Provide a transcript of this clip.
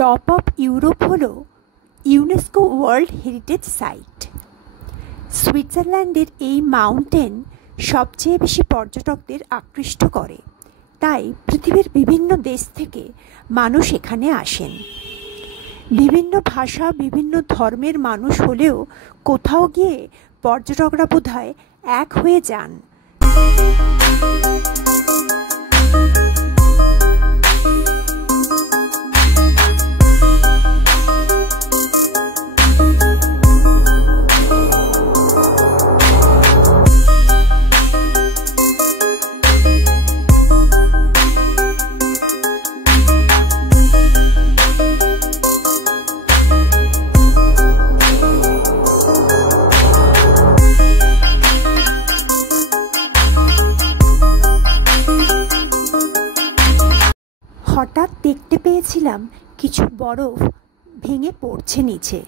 Top of Europe হল UNESCO world heritage site. সুইজারল্যান্ডের এই মাউন্টেন সবচেয়ে বেশি পর্যটকদের আকৃষ্ট করে, তাই পৃথিবীর বিভিন্ন দেশ থেকে মানুষ এখানে আসেন। বিভিন্ন ভাষা, বিভিন্ন ধর্মের মানুষ হলেও কোথাও গিয়ে পর্যটকরা বোধহয় এক হয়ে যান। হঠাৎ দেখতে পেয়েছিলাম কিছু বরফ ভেঙে পড়ছে নিচে।